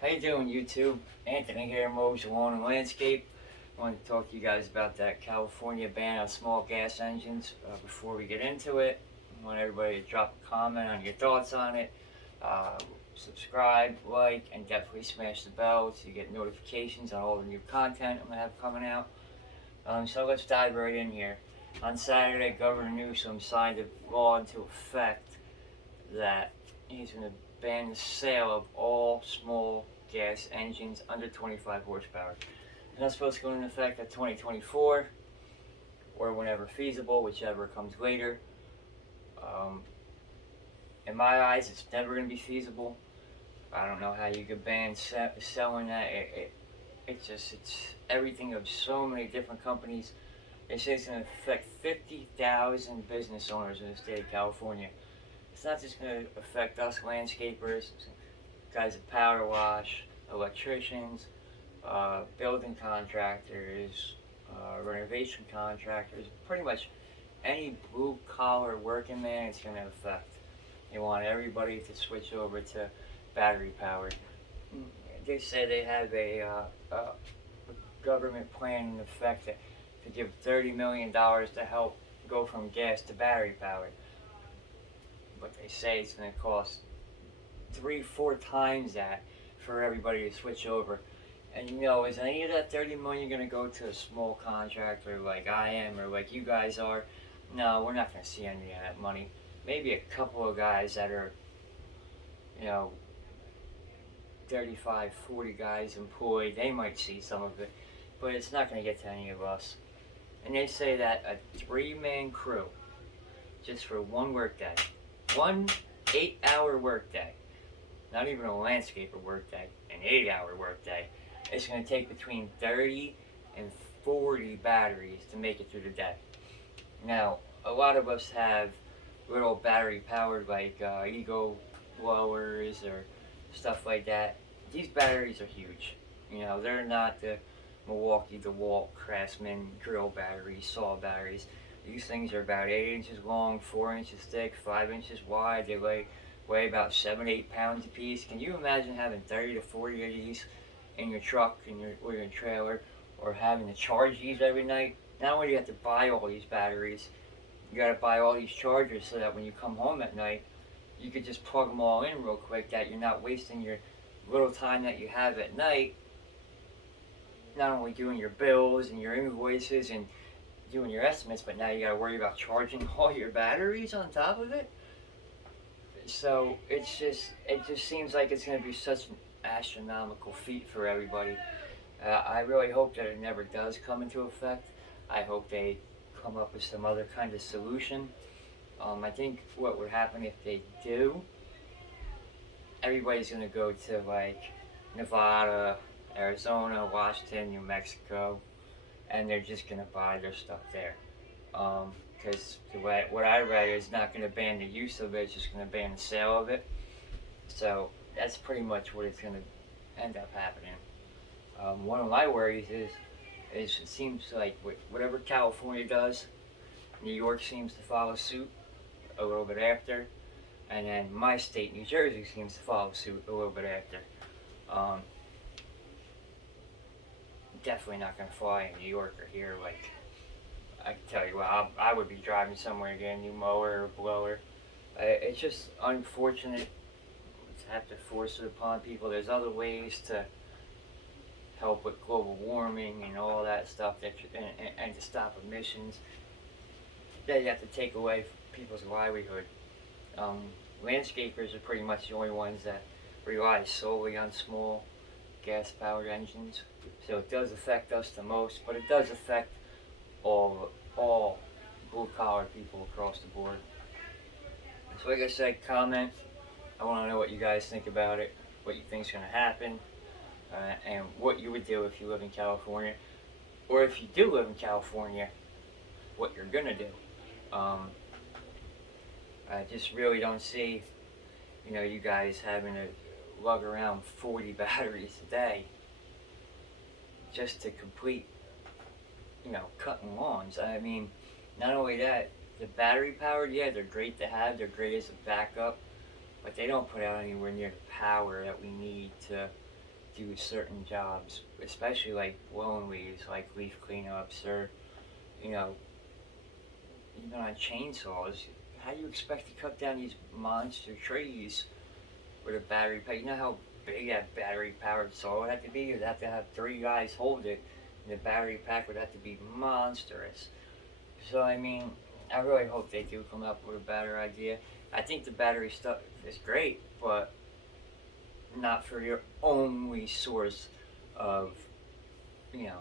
How you doing, YouTube? Anthony here, Mo's Lawn and Landscape. I wanted to talk to you guys about that California ban on small gas engines. Before we get into it, I want everybody to drop a comment on your thoughts on it. Uh, Subscribe, like, and definitely smash the bell so you get notifications on all the new content I'm going to have coming out. So let's dive right in here. On Saturday, Governor Newsom signed a law into effect that he's going to ban the sale of all small gas engines under 25 horsepower. And that's supposed to go into effect at 2024 or whenever feasible, whichever comes later. Um, in my eyes, it's never going to be feasible. I don't know how you could ban selling that. It's everything of so many different companies. They say it's going to affect 50,000 business owners in the state of California. It's not just going to affect us landscapers, guys that power wash, electricians, building contractors, renovation contractors, pretty much any blue collar working man it's going to affect. They want everybody to switch over to battery powered. They say they have a government plan in effect to give $30 million to help go from gas to battery powered. But they say it's going to cost 3-4 times that for everybody to switch over. And is any of that 30 million going to go to a small contractor like I am or like you guys are? No, we're not going to see any of that money. Maybe a couple of guys that are, you know, 35, 40 guys employed, they might see some of it, but it's not going to get to any of us. And they say that a 3-man crew, just for one workday, one 8-hour workday, not even a landscaper workday, an 8-hour workday, it's going to take between 30 and 40 batteries to make it through the day. Now, a lot of us have little battery powered like ego blowers or stuff like that. These batteries are huge. They're not the Milwaukee DeWalt Craftsman drill batteries, saw batteries. These things are about 8 inches long, 4 inches thick, 5 inches wide. They weigh about 7-8 pounds a piece. Can you imagine having 30 to 40 of these in your truck or your trailer, or having to charge these every night? Not only do you have to buy all these batteries, you got to buy all these chargers so that when you come home at night, you could just plug them all in real quick, that you're not wasting your little time that you have at night, not only doing your bills and your invoices and doing your estimates, but now you got to worry about charging all your batteries on top of it. So it just seems like it's going to be such an astronomical feat for everybody. I really hope that it never does come into effect. I hope they come up with some other kind of solution. I think what would happen if they do, everybody's going to go to like Nevada, Arizona, Washington, New Mexico, and they're just going to buy their stuff there. Because what I read is not going to ban the use of it, it's just going to ban the sale of it. So that's pretty much what it's going to end up happening. One of my worries is it seems like whatever California does, New York seems to follow suit a little bit after, and then my state, New Jersey, seems to follow suit a little bit after. Definitely not going to fly in New York or here. Like, I can tell you what, I would be driving somewhere to get a new mower or blower. It's just unfortunate to have to force it upon people. There's other ways to help with global warming and all that stuff, and to stop emissions that you have to take away from people's livelihood. Landscapers are pretty much the only ones that rely solely on small gas-powered engines, so it does affect us the most, but it does affect all blue-collar people across the board. So like I said, comment. I want to know what you guys think about it, what you think is going to happen, and what you would do if you live in California, or if you do live in California, what you're going to do. I just really don't see, you guys having to lug around 40 batteries a day just to complete, cutting lawns. I mean, not only that, the battery powered, yeah, they're great to have, they're great as a backup, but they don't put out anywhere near the power that we need to do certain jobs, especially like blowing leaves, like leaf cleanups, or you know, even on chainsaws. How do you expect to cut down these monster trees with a battery pack? You know how big that battery powered saw would have to be? You'd have to have 3 guys hold it, and the battery pack would have to be monstrous. So, I mean, I really hope they do come up with a better idea. I think the battery stuff is great, but not for your only source of, you know,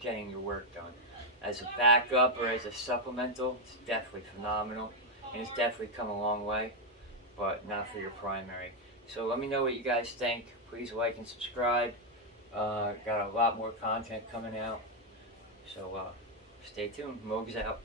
getting your work done. As a backup or as a supplemental, it's definitely phenomenal, and it's definitely come a long way, but not for your primary. So let me know what you guys think. Please like and subscribe. Got a lot more content coming out, so stay tuned. Mogs out.